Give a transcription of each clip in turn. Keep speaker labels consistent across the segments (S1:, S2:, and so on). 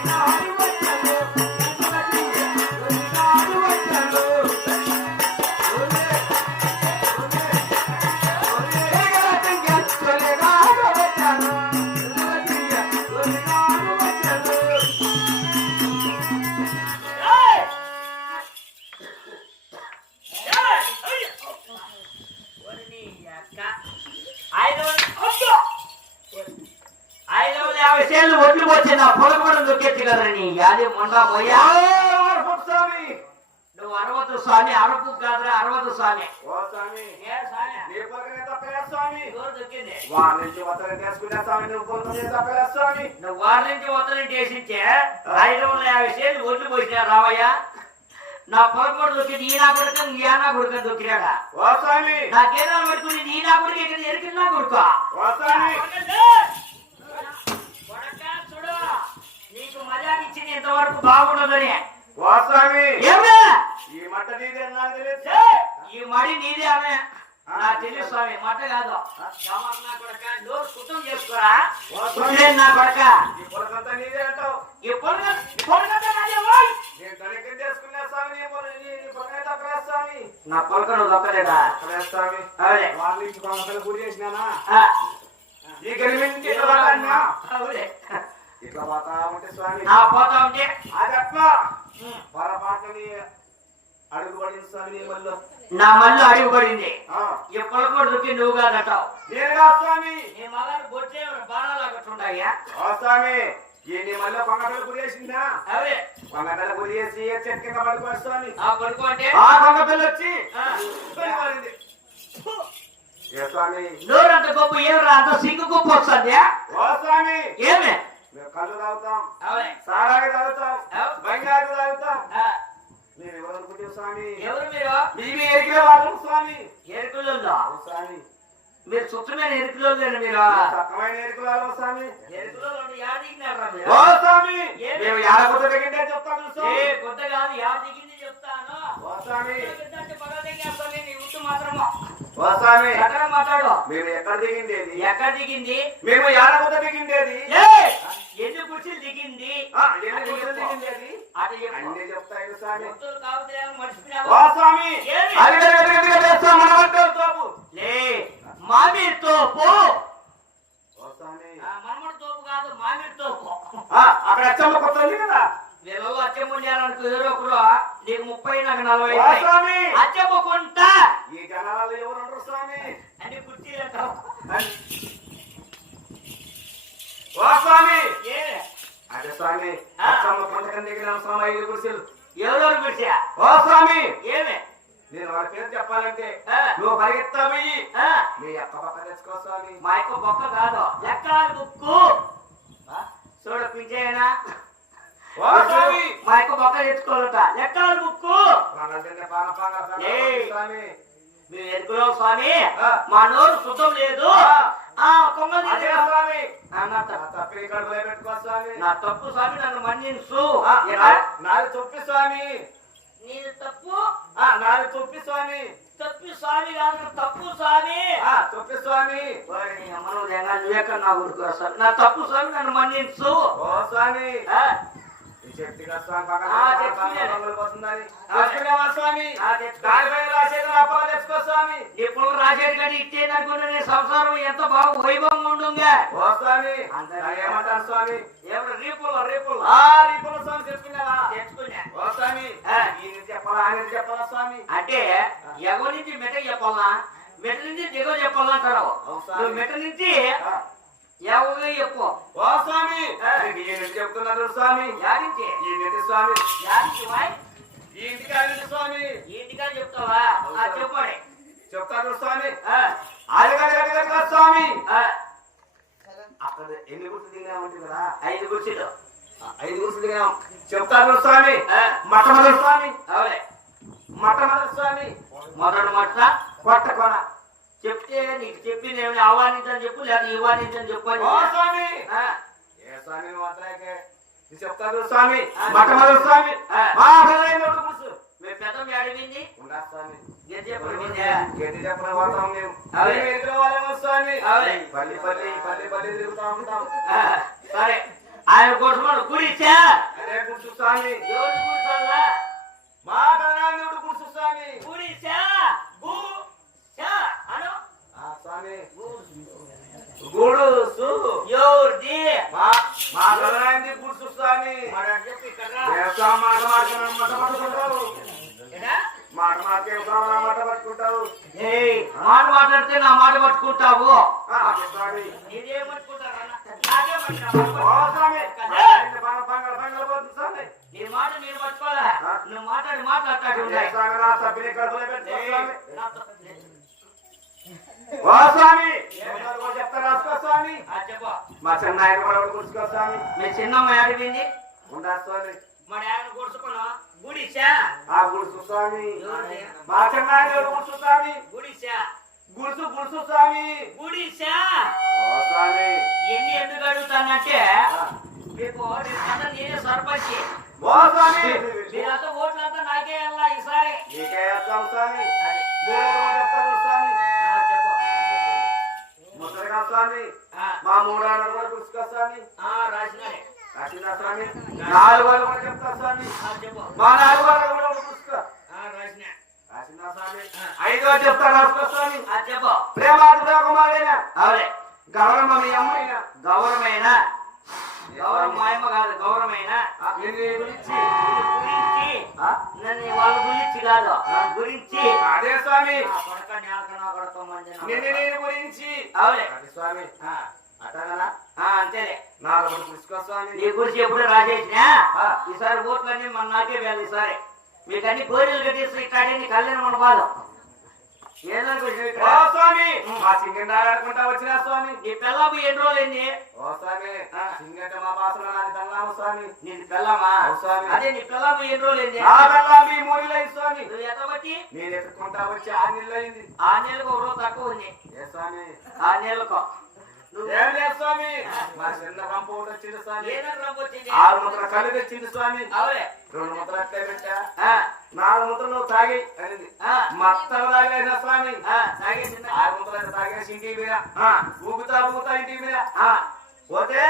S1: ఐదు వచ్చి నా పొలం కూడా యాది మొండ పోయా
S2: స్వామి.
S1: నువ్వు అరవద్దు స్వామి అరపు కాదురా అరవద్దు స్వామి.
S2: ఓ స్వామి.
S1: ఏ స్వామి?
S2: నీ పొలకనే తప్పలే స్వామి.
S1: ఎవరు దొక్కింది?
S2: వారి నుంచి వత్తలు తీసుకునే స్వామి నువ్వు పొలకనే తప్పలే స్వామి.
S1: నువ్వు వారి నుంచి వద్దలంటే వేసింటే ఐదు వందల యాభై ఒడ్లు పోసినా రావయ్య. నా పొలం కూడా దొక్కింది ఈ నా కొడుకు ఈ నా కొడుకు దొక్కినాడా?
S2: ఓ స్వామి.
S1: నా కేంద్రాలు పట్టుకుని నీ కొడుకు ఇక్కడ ఎరికిన కొడుకు?
S2: ఓ స్వామి
S1: కొడకా చూడు నీకు మజా ఇచ్చింది ఇంతవరకు బాగుండదని.
S2: ఓ స్వామి
S1: ఏమే?
S2: ఈ మట్ట నీదే నాకు తెలియదు
S1: ఈ మడి నీదే ఆమె. నా తెలుసు స్వామి మాట కాదు. గమర్ నా కొడక నోరు కుటుంబం చేసుకోరా? చూడలేను నా కొడక.
S2: ఈ పొలకంతా నీదే అంటావు.
S1: ఈ పొలగ ఈ పొలగంతా నాదే ఓయ్.
S2: నేను తనకి చేసుకునే స్వామి? నీ పొల- నీ నీ పొలకనే తప్పలే స్వామి?
S1: నా పొలక నువ్వు దొక్కలేదా
S2: తప్పలే స్వామి?
S1: అవునే
S2: వాళ్ళ నుంచి కొనకలు గురి చేసినానా?
S1: ఆ,
S2: ఈ గరిమింటి ఇట్లా పోతాన్నా?
S1: అవునే.
S2: ఇట్లా పోతా ఉంటే స్వామి.
S1: నా పోతా ఉంటే.
S2: అది అట్లా
S1: ఉమ్,
S2: పొరపాటుని అడుగు పడింది స్వామి నీ మళ్ళీ.
S1: నా మళ్ళీ అడుగు పడింది
S2: ఆ.
S1: ఈ పొలకోడు దొక్కి నువ్వు కాదటావు
S2: నేనుగా స్వామి.
S1: నీ మగను బొట్టే బాణాలు అక్కడుంటాయా
S2: ఓ స్వామి. ఈ నీ మళ్ళీ కొంగటలు గురి చేసిందా
S1: అవే.
S2: కొంగటలు గురి చేసి చెట్టు కింద పడుకోవాలి స్వామి?
S1: ఆ పడుకో అంటే?
S2: ఆ కొంగ పిల్ల వచ్చి
S1: ఆ.
S2: పోయి మారింది. ఏ స్వామి?
S1: నోరంత గొప్ప ఏమరా అంత సిగ్గు గొప్ప వస్తుంది? ఏమే?
S2: మేము కళ్ళు తాగుతాం సారాయి తాగుతాం. బంగారు తాగుతాం. మీరు ఎవరు స్వామి?
S1: ఎవరు మీరు?
S2: వాళ్ళం స్వామి?
S1: ఎరుకులో
S2: స్వామి.
S1: మీరు సుత్తమైన ఎరుకులో మీరు.
S2: చక్కమైన ఎరుకుల వాళ్ళం స్వామి?
S1: ఎరుకులో
S2: ఓ స్వామి. దిగిందే చెప్తాను
S1: ఏ కొత్త కాదు చెప్తాను.
S2: ఓ స్వామి.
S1: మాత్రము.
S2: స్వామి
S1: చక్కగా మాట్లాడు
S2: మేము ఎక్కడ దిగిండేది
S1: ఎక్కడ దిగింది
S2: మేము యాడకొద్ద దిగిండేది
S1: ఏ ఎన్ని కుర్చీలు దిగింది
S2: ఎన్ని గుడిసెలు దిగిండేది
S1: అటు చెప్పు
S2: అన్నీ చెప్తాయి స్వామి
S1: భక్తులు కావట్లేదు
S2: ఓ
S1: మర్చిపోయినావా
S2: స్వామి
S1: ఏమి?
S2: అది గది గది గది గది స్వామి, మనం అంటాం తోపు
S1: లే మామిడి తోపు
S2: ఓ స్వామి
S1: ఆ, మనమడి తోపు కాదు మామిడి తోపు
S2: ఆ, అక్కడ అచ్చమ్మ కొత్త ఉంది కదా
S1: వీళ్ళలో అచ్చముండారనుకో ఎవరో ఒకరు నీకు ముప్పై నాకు నలభై అచ్చమ్మకుంటా
S2: ఈ జనాలు
S1: అని కుర్చీలు అంటావు.
S2: ఓ స్వామి.
S1: ఏ?
S2: అదే స్వామి. అచ్చమ్మ కింద దిగిన స్వామి ఐదు గుడిసెలు.
S1: ఎవరెవరు కుర్చీయా
S2: ఓ స్వామి.
S1: ఏమే?
S2: నేను వాళ్ళ పేరు చెప్పాలంటే
S1: ఆ,
S2: నువ్వు పరిగెత్తావి
S1: ఆ,
S2: మీ అక్క పక్క తెచ్చుకో స్వామి.
S1: మా యొక్క బొక్క కాదు. లెక్కలు బుక్కు? ఆ, చూడ పించేయనా
S2: ఓ స్వామి.
S1: మా యొక్క బొక్క తెచ్చుకోవాలట. లెక్కలు బుక్కు? ఏయ్.
S2: స్వామి.
S1: మేము ఎరుకులో స్వామి. మా నోరు శుద్ధం లేదు.
S2: నా తప్పి. స్వామి.
S1: నన్ను మన్నించు.
S2: నాది తొప్పి స్వామి.
S1: నీది తప్పు?
S2: ఆ, నాది తొప్పి స్వామి.
S1: తప్పు స్వామి కాదు తప్పు స్వామి.
S2: ఆ, తొప్పి స్వామి.
S1: అమ్మను నువ్వెక్కడ నా స్వామి నా తప్పు స్వామి నన్ను మన్నించు.
S2: ఓ స్వామి. స్వామి?
S1: తెచ్చుకో.
S2: స్వామి.
S1: ఇప్పుడు రాజేటి గడి ఇచ్చేదనుకుంటే నీ సంసారం ఎంత బాగా వైభవంగా ఉండుగా
S2: ఓ స్వామి
S1: అంతే.
S2: నా ఏమంటారు స్వామి?
S1: ఎవరు? రీపుల రీపుల
S2: ఆ రీపుల స్వామి తెచ్చుకునేవా
S1: తెచ్చుకున్నా.
S2: ఓ స్వామి చెప్పాలా ఆయన చెప్పాలా స్వామి?
S1: అంటే ఎగవ నుంచి మెట చెప్పాలా? మెట నుంచి దిగవ చెప్పాలా అంటారు
S2: అవును స్వామి.
S1: నువ్వు మెట నుంచి
S2: ఓ స్వామి!
S1: ఆ.
S2: నీకు ఈయన చెప్తున్నారు స్వామి?
S1: యాడించి
S2: ఈయన స్వామి.
S1: యాడించి వాయ్
S2: ఇంటికి ఆయన స్వామి.
S1: ఇంటికా చెప్తావా? ఆ చెప్పండి.
S2: చెప్తాను స్వామి.
S1: ఆ,
S2: అడగడగడగడ స్వామి. అక్కడ ఎన్ని కదా?
S1: ఐదు
S2: ఆ, ఐదు గుర్తు దిగినాం చెప్తాను స్వామి. మొట్టమొదటి స్వామి.
S1: అవులే.
S2: మొట్టమొదటి స్వామి.
S1: మొదటి మొట్ట
S2: కొట్ట కొన.
S1: చెప్తే నీకు చెప్పి నేను ఆహ్వానించని చెప్పు లేదా ఇవ్వానించని చెప్పు అని.
S2: స్వామి! ఏ స్వామి స్వామి? స్వామి. మా అసలైన గుర్తు
S1: మీ పెద్ద అడిగింది
S2: ఉండా స్వామి.
S1: ఏం చెప్పింది
S2: గడ్డి. చెప్పిన పోతాం మేము.
S1: అవునే.
S2: మేము ఎదురు వాళ్ళేమో స్వామి.
S1: అవునే.
S2: పల్లి పల్లి పల్లి పల్లి తిరుగుతా ఉంటాం.
S1: సరే. ఆయన కోసం గుడిచా
S2: అదే గుర్తు స్వామి.
S1: ఎవరు కూర్చోాలా
S2: మా కదనాడు గుర్తు స్వామి.
S1: గుడిచా గు చా అను
S2: ఆ స్వామి గూడు సు
S1: ఎవరిది?
S2: మా మా కదనాడి గుర్తు స్వామి
S1: మరి అని.
S2: ఏసా మాట మాట పట్టుకుంటావు.
S1: ఏడా?
S2: మాట మాట్లాడే మాట పట్టుకుంటావు.
S1: మాట మాట్లాడితే నా మాట పట్టుకుంటావు. మాట నీ నేను పట్టుకోవాలా? నువ్వు మాట్లాడి మాట్లాడతాడు
S2: ఏ స్వామి నా సభ్యుని కడుపులో పెట్టుకో స్వామి
S1: నాతో
S2: ఓ స్వామి. చెప్తా రాసుకో స్వామి? మా చిన్నాయన కూడా కూర్చుకో స్వామి.
S1: మీ చిన్నమ్మ ఆడిపోయింది
S2: ఉండా స్వామి.
S1: మా డాడీ కూర్చుకున్నా గుడిసా?
S2: ఆ గుడుసు స్వామి? మా చిన్నాయన గుడుసు స్వామి.
S1: గుడిసా?
S2: గుడుసు గుడుసు స్వామి.
S1: గుడిసా?
S2: ఓ స్వామి.
S1: ఎన్ని ఎందుకు అడుగుతానంటే మీకు నేను కన్నా నేనే సర్పంచ్.
S2: ఓ స్వామి.
S1: మీరంతా ఓట్లంతా నాకే వెళ్ళా ఈసారి.
S2: నీకే వేస్తాం స్వామి. స్వామి మా మూడాడు కూడా గుడుచుకో స్వామి.
S1: రాసినారే
S2: రాసిందా స్వామి. నాలుగు వాళ్ళు కూడా చెప్తా స్వామి. మా నాలుగు వాళ్ళు కూడా
S1: ఆ, రాసినా
S2: రాసిందా స్వామి. ఐదో చెప్తా రాసుకో స్వామి. ప్రేమాదుగా కుమారైన మీ అమ్మాయిన
S1: గౌరవమైన గౌరవం మాయమ్మ కాదు గౌరవమైన
S2: గురించి
S1: గురించి? నన్ను వాళ్ళ గురించి కాదు. గురించి.
S2: అదే స్వామి.
S1: కొడక నేలక నా కొడక మంది నా
S2: నిన్ను
S1: కొడక.
S2: నేను గురించి.
S1: అవులే.
S2: స్వామి.
S1: ఆ,
S2: అట్టగనా
S1: ఆ, అంతేలే.
S2: నాలుగు పురుచుకో స్వామి.
S1: నీ గురించి ఎప్పుడు రాసేసినా
S2: ఆ.
S1: ఈసారి ఓట్లన్నీ మన నాకే వేయాలి ఈసారి. మీకు అన్ని కోరికలు కట్టేసి ఇట్లాంటి కళ్యాణం మన
S2: స్వామి! మా సింగండారు ఆడుకుంటా వచ్చిన స్వామి.
S1: నీ పిల్లపు ఎన్ని రోజులైంది?
S2: ఓ స్వామి. సింగంట మా భాషలో నాది కన్నాము స్వామి.
S1: నీది పిల్లమా
S2: ఓ స్వామి.
S1: అదే నీ పిల్లపు ఎన్ని రోజులైంది?
S2: నా కల్లా మీ మూడిలైంది స్వామి.
S1: నువ్వు ఎత్తబట్టి
S2: నేను ఎత్తుకుంటా వచ్చి ఆ నీళ్ళు అయింది
S1: ఆ నెలకు ఒక రోజు తక్కువ ఉంది.
S2: ఏ స్వామి?
S1: ఆ నెలకు నువ్వు
S2: ఏం లేదు స్వామి? మా చిన్న పంపు ఒకటి వచ్చింది స్వామి.
S1: ఏదైనా రంగు వచ్చింది?
S2: ఆరు ముద్ర కళ్ళు తెచ్చింది స్వామి. రెండు ముద్రలు అట్లే పెట్టా.
S1: ఆ,
S2: నాలుగు ముద్రలు నువ్వు తాగి. అనింది
S1: ఆ,
S2: మొత్తం తాగేసిన స్వామి.
S1: తాగేసిందా?
S2: ఆరు ముద్రలు తాగేసి ఇంటికి మీద ఊగుతా ఊగుతా ఇంటికి మీద పోతే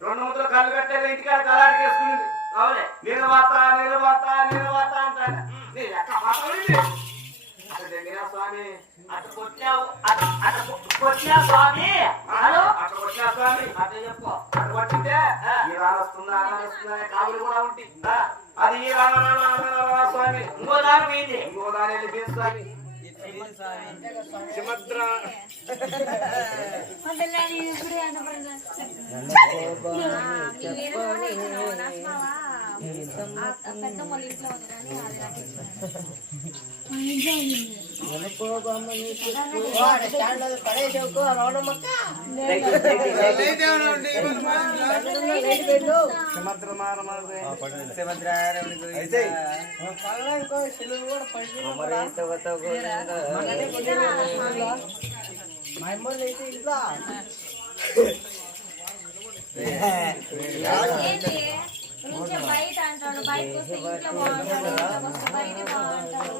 S2: రెండు ముద్రలు కళ్ళు కట్టేది ఇంటికాడ కలాడి చేసుకునింది.
S1: అవులే
S2: నేను వాత నేను వాత నేను వాత అంటాడు నీ ఎక్క మాట్లాడింది అక్కడ దగ్గర స్వామి.
S1: అటు కొట్టావు అటు అటు కొట్టినా స్వామి? అటు చెప్పు.
S2: ఆ. రాను వస్తుందా అనే కాబులు కూడా ఉంటాయి అది స్వామి.
S1: ఇంకో దాని పోయింది
S2: ఇంకో దాని వెళ్ళి బీర్ స్వామి? సుభద్ర
S3: మొదలని ఇప్పుడు అనపడదా పెద్ద మొల ఇంట్లో ఉంది ఇంట్లో బయట అంటాడు బయటకు వస్తే ఇంట్లో బాగుంటాడు బయట బాగుంటాడు